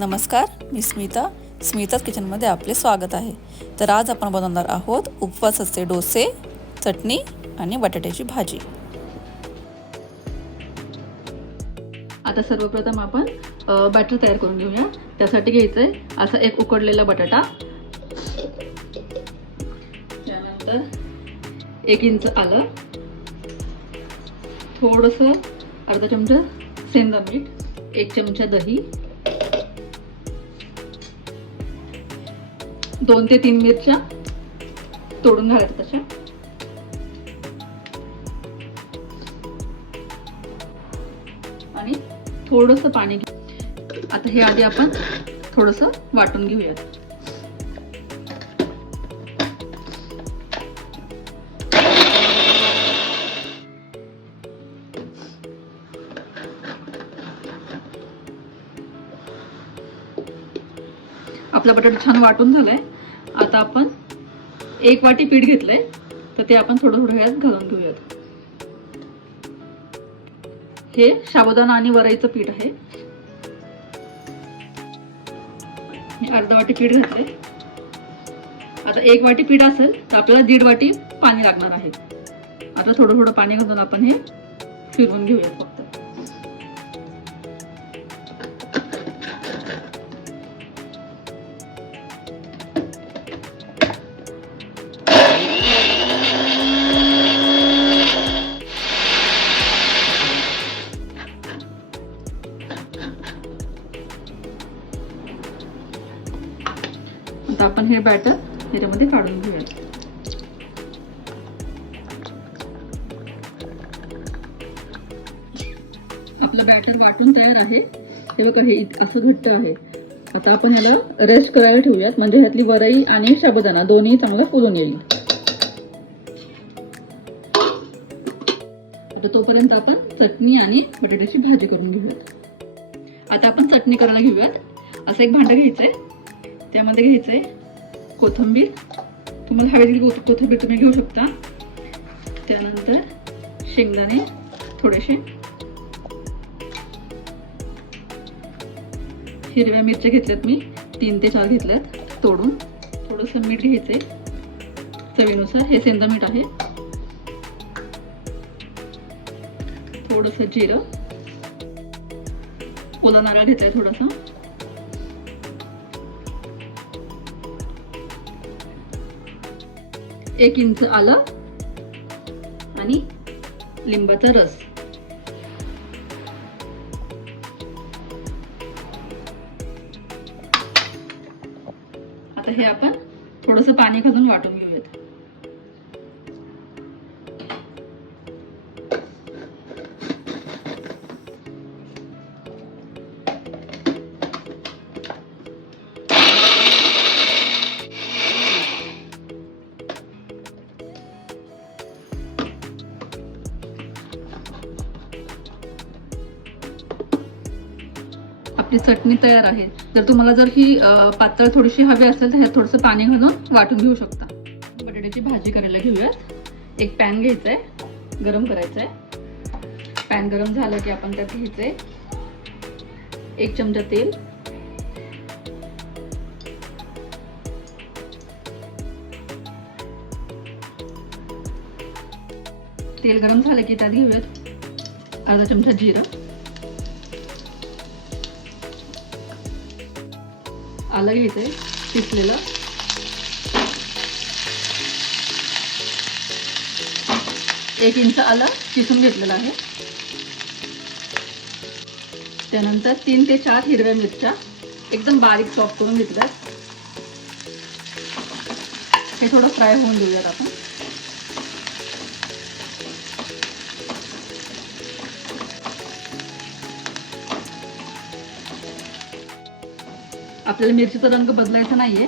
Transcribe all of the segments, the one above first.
नमस्कार मी स्मिता. स्मिताच किचनमध्ये आपले स्वागत आहे. तर आज आपण बनवणार आहोत उपवासाचे डोसे चटणी आणि बटाट्याची भाजी. आता सर्वप्रथम आपण बॅटर तयार करून घेऊया. त्यासाठी घ्यायचं आहे असा एक उकडलेला बटाटा. त्यानंतर एक इंच आलं. थोडंसं अर्धा चमचा सेंदा मीठ एक चमचा दही. दोन ते तीन मिरच्या तोडून घालायच्या तशा. आणि थोडस पाणी घे. आता हे आधी आपण थोडस वाटून घेऊयात. आपला बटाटा छान वाटून झालाय. आता आपण एक वाटी पीठ घेतलंय तर ते आपण थोडं थोडं ह्यात घालून घेऊयात. हे साबुदाणा आणि वराईचं पीठ आहे. अर्धा वाटी पीठ घातले आता एक वाटी पीठ असेल तर आपल्याला दीड वाटी पाणी लागणार आहे. आता थोडं थोडं पाणी घालून आपण हे फिरवून घेऊयात फक्त. हे बॅटर याच्यामध्ये काढून घेऊया. आपलं बॅटर वाटून तयार आहे. हे बघा हे असं घट्ट आहे. आता आपण याला रेस्ट करायला ठेवूयात. म्हणजे ह्यातली वरई आणि शाबदाना दोन्ही चांगला फुलून येईल. आता तोपर्यंत आपण चटणी आणि बटाट्याची भाजी करून घेऊयात. आता आपण चटणी करायला घेऊयात. असं एक भांडं घ्यायचंय. त्यामध्ये घ्यायचंय कोथिंबीर. तुम्हाला हवी तितकी कोथिंबीर तुम्ही घेऊ शकता. त्यानंतर शेंगदाणे थोडेसे. हिरव्या मिरच्या घेतल्यात मी. तीन ते चार घेतल्यात तोडून. थोडंसं मीठ घ्यायचे चवीनुसार. हे सेंदा मीठ आहे. थोडंसं जिरं. ओला नारळ घेतलाय थोडासा. एक इंच आलं आणि लिंबाचा रस. आता हे आपण थोडस पाणी घालून वाटून घेऊयात. आपली चटणी तयार आहे. जर तुम्हाला जर ही पातळ थोडीशी हवी असेल तर ह्यात थोडंसं पाणी घालून वाटून घेऊ शकता. बटाट्याची भाजी करायला घेऊयात. एक पॅन घ्यायचा आहे गरम करायचं आहे पॅन गरम झालं की आपण त्यात घ्यायचंय. एक चमचा तेल. तेल गरम झालं की त्यात घेऊयात. अर्धा चमचा जिरं. आलं घ्यायचंय पिसलेलं एक इंच आलं किसून घेतलेलं आहे. त्यानंतर तीन ते चार हिरव्या मिरच्या एकदम बारीक सॉफ्ट करून घेतल्यात. हे थोडं फ्राय होऊन देऊयात आपण. आपल्याला मिरचीचा रंग बदलायचा नाहीये.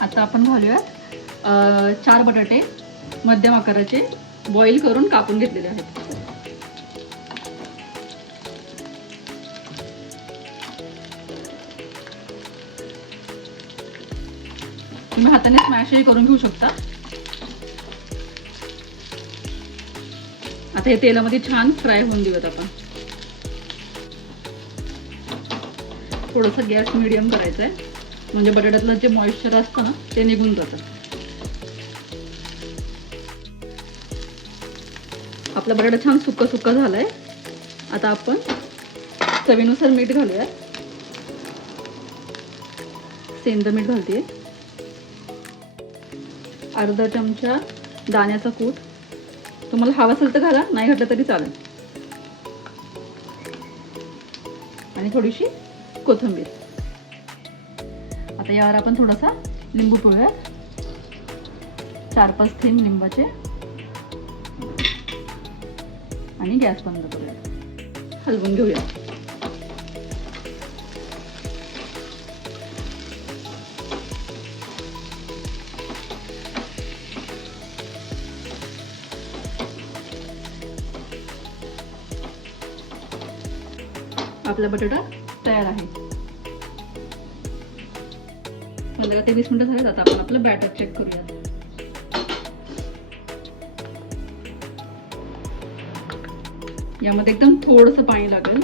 आता आपण घालूयात चार बटाटे मध्यम आकाराचे बॉईल करून कापून घेतलेले आहेत. तुम्ही हाताने स्मॅशही करून घेऊ शकता. आता हे तेलामध्ये छान फ्राय होऊन देऊयात आपण. थोडंसं गॅस मिडियम करायचं आहे. म्हणजे बटाट्यातलं जे मॉइश्चर असतं ना ते निघून जातं. आपला बटाटा छान सुक्का सुक्का झालाय. आता आपण चवीनुसार मीठ घालूया सेंद मीठ घालते अर्धा चमचा दाण्याचा कूट. तुम्हाला हवा असेल तर घाला नाही घातलं तरी चालेल. आणि थोडीशी कोथिंबीर. आता यावर आपण थोडासा लिंबू पिळूया चार पाच थेंब लिंबाचे. आणि गॅस बंद करूया हलवून घेऊया. आपला बटाटा तयार आहे. पंधरा ते वीस मिनिटं झाले आता आपण आपलं बॅटर चेक करूया. यामध्ये एकदम थोडंसं पाणी लागेल.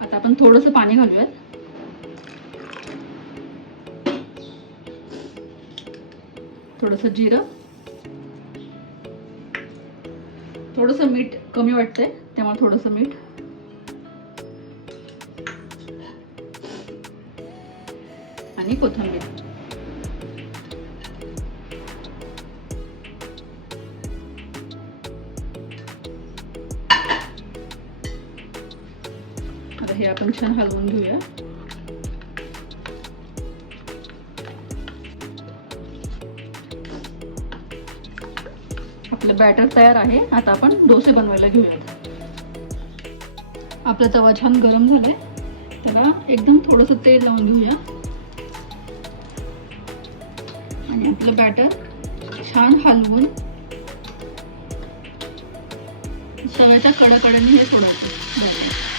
आता आपण थोडंसं पाणी घालूयात. थोडंसं जिरं. थोडंसं मीठ कमी वाटतंय त्यामुळे थोडंसं मीठ. आणि कोथिंबीर. आता हे आपण छान हलवून घेऊया. आपलं बॅटर तयार आहे. आता आपण डोसे बनवायला घेऊयात. आपला तवा छान गरम झालाय. त्याला एकदम थोडंसं तेल लावून घेऊया. आणि आपलं बॅटर छान हलवून सगळ्याच्या कडकड्याने हे सोडायचं बॅटर.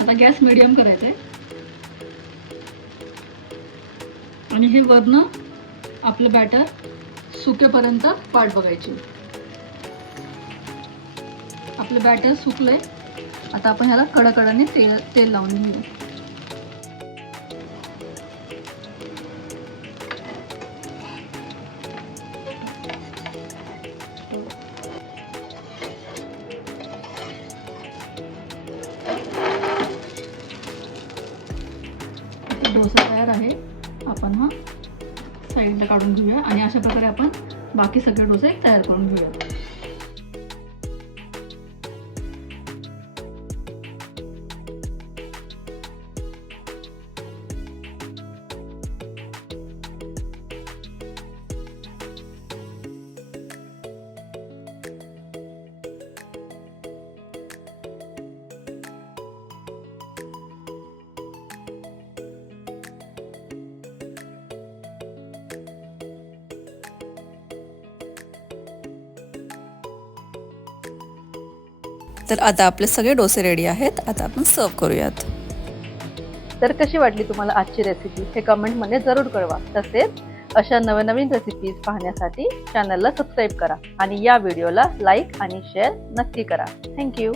आता गॅस मिडियम करायचा आहे आणि हे वरनं आपलं बॅटर सुकेपर्यंत वाट बघायची. आपलं बॅटर सुकलंय. आता आपण ह्याला कडकडाने तेल तेल लावून घेऊ डोसा तयार आहे. आपण हा साईडला काढून घेऊया आणि अशा प्रकारे आपण बाकी सगळे डोसे तयार करून घेऊया तर आता आपले सगळे डोसे रेडी आहेत. आता आपण सर्व करूयात. तर कशी वाटली तुम्हाला आजची रेसिपी हे कमेंटमध्ये जरूर कळवा. तसेच अशा नवनवीन रेसिपीज पाहण्यासाठी चॅनलला सबस्क्राईब करा आणि या व्हिडिओला लाईक आणि शेअर नक्की करा. थँक्यू